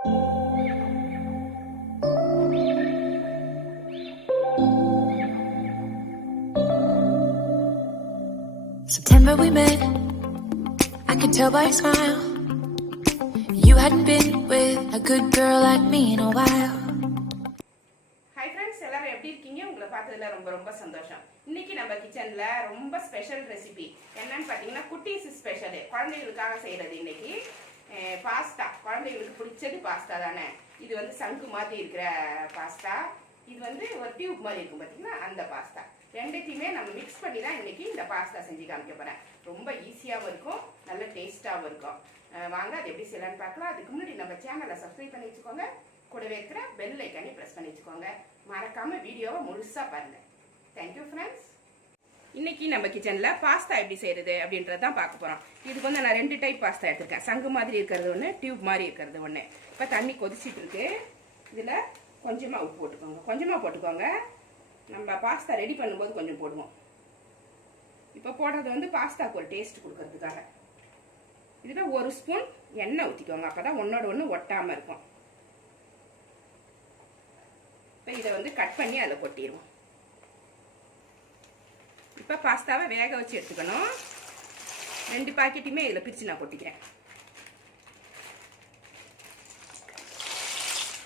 September we met, I could tell by your smile. You hadn't been with a good girl like me in a while. Hi friends, எல்லாரும் எப்படி இருக்கீங்க? உங்களை பார்த்ததுல ரொம்ப சந்தோஷம். இன்னைக்கு நம்ம கிச்சன்ல ரொம்ப ஸ்பெஷல் ரெசிபி என்னன்னு பாத்தீங்கன்னா குட்டீஸ் ஸ்பெஷல், குழந்தைகளுக்காக செய்யறது. இன்னைக்கு பாஸ்தா. குழந்தைகளுக்கு பிடிச்சது பாஸ்தா தானே. இது வந்து சங்கு மாதிரி இருக்கிற பாஸ்தா, இது வந்து ஒரு டியூப் மாதிரி இருக்கும் பாத்தீங்கன்னா, அந்த பாஸ்தா. ரெண்டுத்தையுமே நம்ம மிக்ஸ் பண்ணி தான் இன்னைக்கு இந்த பாஸ்தா செஞ்சு காமிக்க போறேன். ரொம்ப ஈஸியாகவும் இருக்கும், நல்ல டேஸ்டாகவும் இருக்கும். வாங்க அது எப்படி செய்யலான்னு பார்க்கலாம். அதுக்கு முன்னாடி நம்ம சேனலை சப்ஸ்கிரைப் பண்ணி வச்சுக்கோங்க, கூடவே இருக்கிற பெல் ஐக்கானே ப்ரெஸ் பண்ணி வச்சுக்கோங்க. மறக்காம வீடியோவை முழுசா பாருங்க. Thank you friends. இன்னைக்கு நம்ம கிச்சனில் பாஸ்தா எப்படி செய்யறது அப்படின்றத தான் பார்க்க போகிறோம். இதுக்கு வந்து நான் 2 டைப் பாஸ்தா எடுத்திருக்கேன். சங்கு மாதிரி இருக்கிறது ஒன்று, டியூப் மாதிரி இருக்கிறது ஒன்று. இப்போ தண்ணி கொதிச்சிட்டு இருக்கு. இதில் கொஞ்சமாக உப்பு போட்டுக்கோங்க, கொஞ்சமாக போட்டுக்கோங்க. நம்ம பாஸ்தா ரெடி பண்ணும்போது கொஞ்சம் போடுவோம். இப்போ போடுறது வந்து பாஸ்தாக்கு ஒரு டேஸ்ட் கொடுக்கறதுக்காக. இதில் 1 ஸ்பூன் எண்ணெய் ஊற்றிக்கோங்க, அப்போ தான் ஒன்றோட ஒன்று ஒட்டாமல் இருக்கும். இப்போ இதை வந்து கட் பண்ணி அதில் கொட்டிடுவோம். இப்போ பாஸ்தாவை வேக வச்சு எடுத்துக்கணும். 2 பாக்கெட்டுமே இதில் பிரித்து நான் கொட்டிக்கிறேன்.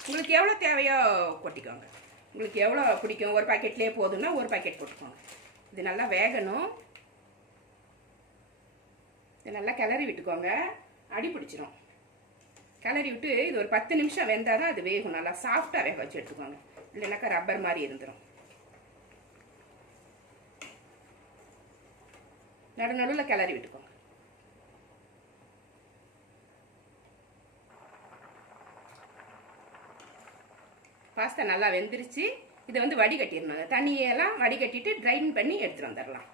உங்களுக்கு எவ்வளோ தேவையோ கொட்டிக்கோங்க. உங்களுக்கு எவ்வளோ பிடிக்கும், ஒரு பாக்கெட்லேயே போதும்னா 1 பாக்கெட் போட்டுக்கோங்க. இது நல்லா வேகணும். இது நல்லா கிளறி விட்டுக்கோங்க, அடி பிடிச்சிரும். கிளறி விட்டு இது ஒரு 10 நிமிஷம் வெந்தால் தான் அது வேகும். நல்லா சாஃப்டாக வேக வச்சு எடுத்துக்கோங்க, இல்லைனாக்கா ரப்பர் மாதிரி இருந்துடும். நடுநடுவில் கிளறி விட்டுக்கோங்க. பாஸ்தா நல்லா வெந்துருச்சு. இதை வந்து வடிகட்டிடணும். தண்ணியெல்லாம் வடிகட்டிட்டு ட்ரைன் பண்ணி எடுத்துட்டு வந்துடலாம்.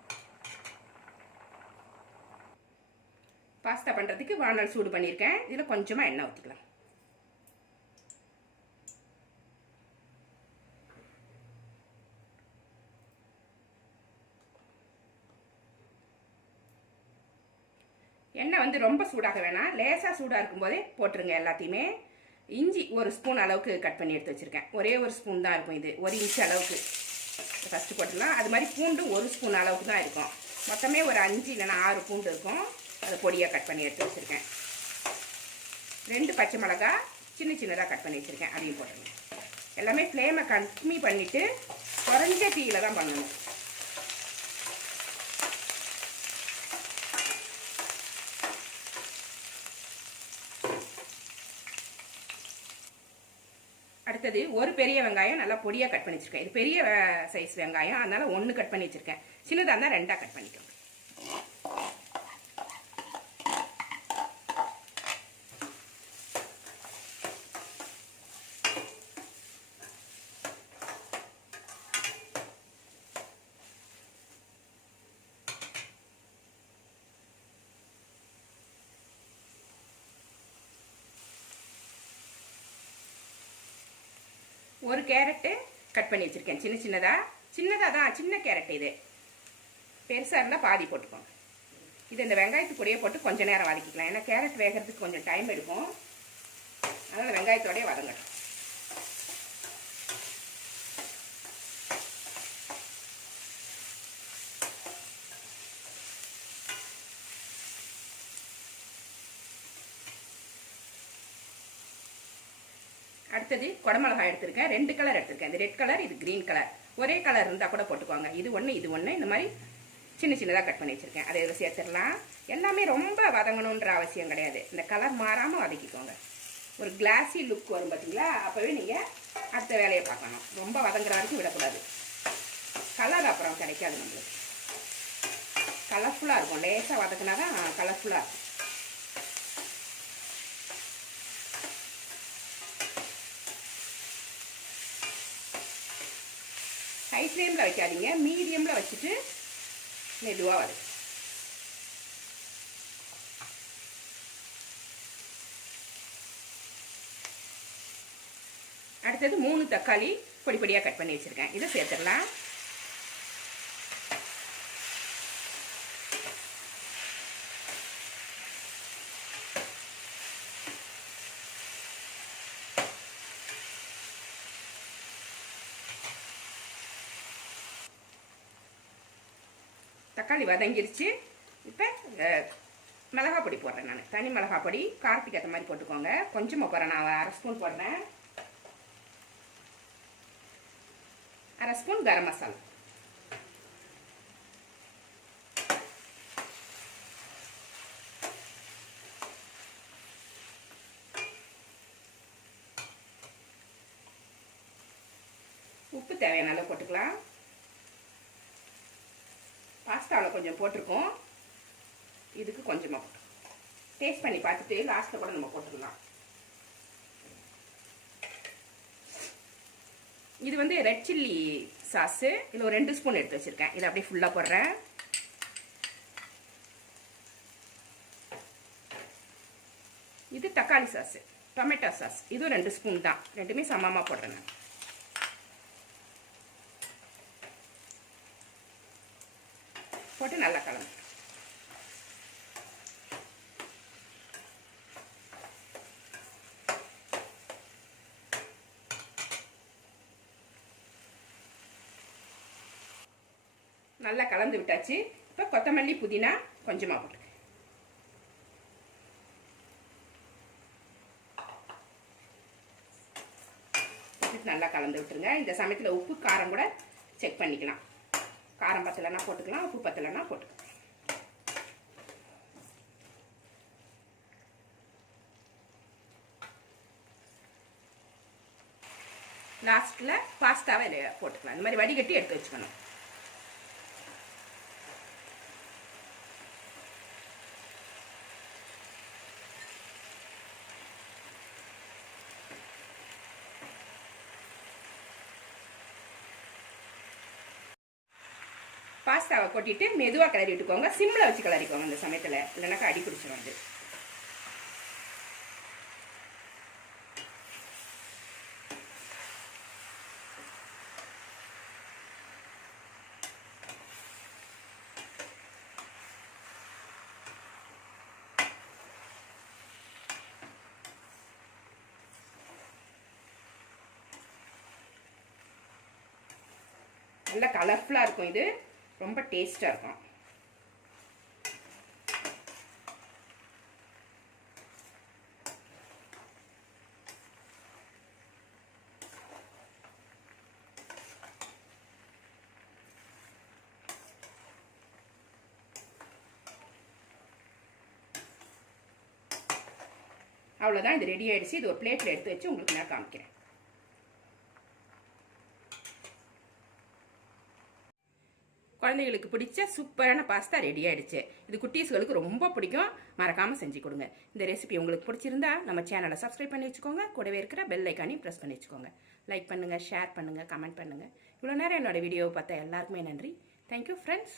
பாஸ்தா பண்ணுறதுக்கு வானல் சூடு பண்ணியிருக்கேன். இதில் கொஞ்சமாக எண்ணெய் ஊற்றிக்கலாம். எண்ணெய் வந்து ரொம்ப சூடாக வேணாம், லேசாக சூடாக இருக்கும்போதே போட்டுருங்க எல்லாத்தையுமே. இஞ்சி 1 ஸ்பூன் அளவுக்கு கட் பண்ணி எடுத்து வச்சுருக்கேன். ஒரே 1 ஸ்பூன் தான் இருக்கும், இது 1 இன்ச் அளவுக்கு ஃபஸ்ட்டு போட்டுடலாம். அது மாதிரி பூண்டு 1 ஸ்பூன் அளவுக்கு தான் இருக்கும். மொத்தமே ஒரு 5 இல்லைனா 6 பூண்டு இருக்கும். அதை பொடியாக கட் பண்ணி எடுத்து வச்சுருக்கேன். 2 பச்சை மிளகா சின்னதாக கட் பண்ணி வச்சுருக்கேன், அதையும் போட்டுருங்க. எல்லாமே ஃப்ளேமை கம்மி பண்ணிவிட்டு குறைஞ்ச தீயில தான் பண்ணணும். அடுத்தது ஒரு பெரிய வெங்காயம் நல்லா பொடியாக கட் பண்ணி வச்சுருக்கேன். இது பெரிய சைஸ் வெங்காயம், அதனால 1 கட் பண்ணி வச்சுருக்கேன். சின்னதாக இருந்தால் 2 கட் பண்ணிக்கோங்க. ஒரு கேரட்டு கட் பண்ணி வச்சுருக்கேன், சின்னதாக தான். சின்ன கேரட் இது, பெருசாக இருந்தால் பாதி போட்டுக்கோங்க. இது இந்த வெங்காயத்து பொடியை போட்டு கொஞ்சம் நேரம் வதக்கிக்கலாம். ஏன்னா கேரட் வேகிறதுக்கு கொஞ்சம் டைம் எடுக்கும், அதனால் வெங்காயத்தோடய வதங்கட்டும். அடுத்தது குடமிளகாய் எடுத்திருக்கேன். 2 கலர் எடுத்திருக்கேன். இது ரெட் கலர், இது கிரீன் கலர். ஒரே கலர் இருந்தால் கூட போட்டுக்கோங்க. இது ஒன்று இது ஒன்று, இந்த மாதிரி சின்னதாக கட் பண்ணி வச்சுருக்கேன். அதை இதில் சேர்த்துடலாம். எல்லாமே ரொம்ப வதங்கணுன்ற அவசியம் கிடையாது, இந்த கலர் மாறாமல் வதக்கிக்கோங்க. ஒரு கிளாஸி லுக் வரும் பார்த்தீங்களா, அப்போவே நீங்கள் அடுத்த வேலையை பார்க்கணும். ரொம்ப வதங்குற வரைக்கும் விடக்கூடாது, கலர் அப்புறம் கிடைக்காது நம்மளுக்கு. கலர்ஃபுல்லாக இருக்கும், லேசாக வதக்குனா தான் கலர்ஃபுல்லாக இருக்கும். ஹை ஃப்ளேமில் வைக்காதீங்க, மீடியமில் வச்சுட்டு மெதுவாக வதக்கு. அடுத்தது 3 தக்காளி பொடியாக கட் பண்ணி வச்சுருக்கேன். இதை சேர்த்துடலாம். தக்காளி வதங்கிருச்சு. இப்போ மிளகாய் பொடி போடுறேன். நான் தனி மிளகாய் பொடி காரத்துக்கு ஏற்ற மாதிரி போட்டுக்கோங்க. கொஞ்சமாக போடுறேன். நான் 1/2 ஸ்பூன் போடுறேன். 1/2 ஸ்பூன் கரம் மசாலா. உப்பு தேவையான அளவு போட்டுக்கலாம். பாஸ்தாவில் கொஞ்சம் போட்டிருக்கோம், இதுக்கு கொஞ்சமாக போட்டு டேஸ்ட் பண்ணி பார்த்துட்டு லாஸ்ட்டில் கூட நம்ம போட்டுக்கலாம். இது வந்து ரெட் சில்லி சாஸு. இதில் ஒரு 2 ஸ்பூன் எடுத்து வச்சுருக்கேன். இதை அப்படியே ஃபுல்லாக போடுறேன். இது தக்காளி சாஸு, டொமேட்டோ சாஸ். இதுவும் 2 ஸ்பூன் தான். ரெண்டுமே சமமாக போடுறேன் நான். போட்டு நல்லா கலந்து நல்லா கலந்து விட்டாச்சு. இப்போ கொத்தமல்லி புதினா கொஞ்சமாக போட்டு நல்லா கலந்து விட்டுருங்க. இந்த சமயத்தில் உப்பு காரம் கூட செக் பண்ணிக்கலாம். காரம் பத்தலைன்னா போட்டுக்கலாம், உப்பு பத்தலைன்னா போட்டுக்கலாம். லாஸ்ட்டில் பாஸ்தாவை போட்டுக்கலாம். இந்த மாதிரி வடிகட்டி எடுத்து வச்சுக்கணும். பாஸ்தாவை கொட்டிட்டு மெதுவாக கிளறி விட்டுக்கோங்க. சிம்மில் வச்சு கிளறிக்கோங்க இந்த சமயத்தில், இல்லைனாக்கா அடி பிடிச்சிடும். வந்து நல்லா கலர்ஃபுல்லாக இருக்கும். இது ரொம்ப டேஸ்டாக இருக்கும். அவ்வளோதான், இது ரெடி ஆயிடுச்சு. இது ஒரு பிளேட்டில் எடுத்து வச்சு உங்களுக்கு நான் காமிக்கிறேன். குழந்தைகளுக்கு பிடிச்ச சூப்பரான பாஸ்தா ரெடி ஆயிடுச்சு. இது குட்டீஸ்களுக்கு ரொம்ப பிடிக்கும். மறக்காமல் செஞ்சு கொடுங்க. இந்த ரெசிபி உங்களுக்கு பிடிச்சிருந்தா நம்ம சேனலை சப்ஸ்கிரைப் பண்ணி வச்சுக்கோங்க. கூடவே இருக்கிற பெல் ஐக்கானையும் ப்ரெஸ் பண்ணி வச்சுக்கோங்க. லைக் பண்ணுங்கள், ஷேர் பண்ணுங்கள், கமெண்ட் பண்ணுங்கள். இவ்வளோ நேரம் என்னோட வீடியோவை பார்த்தா எல்லாருக்குமே நன்றி. Thank you friends.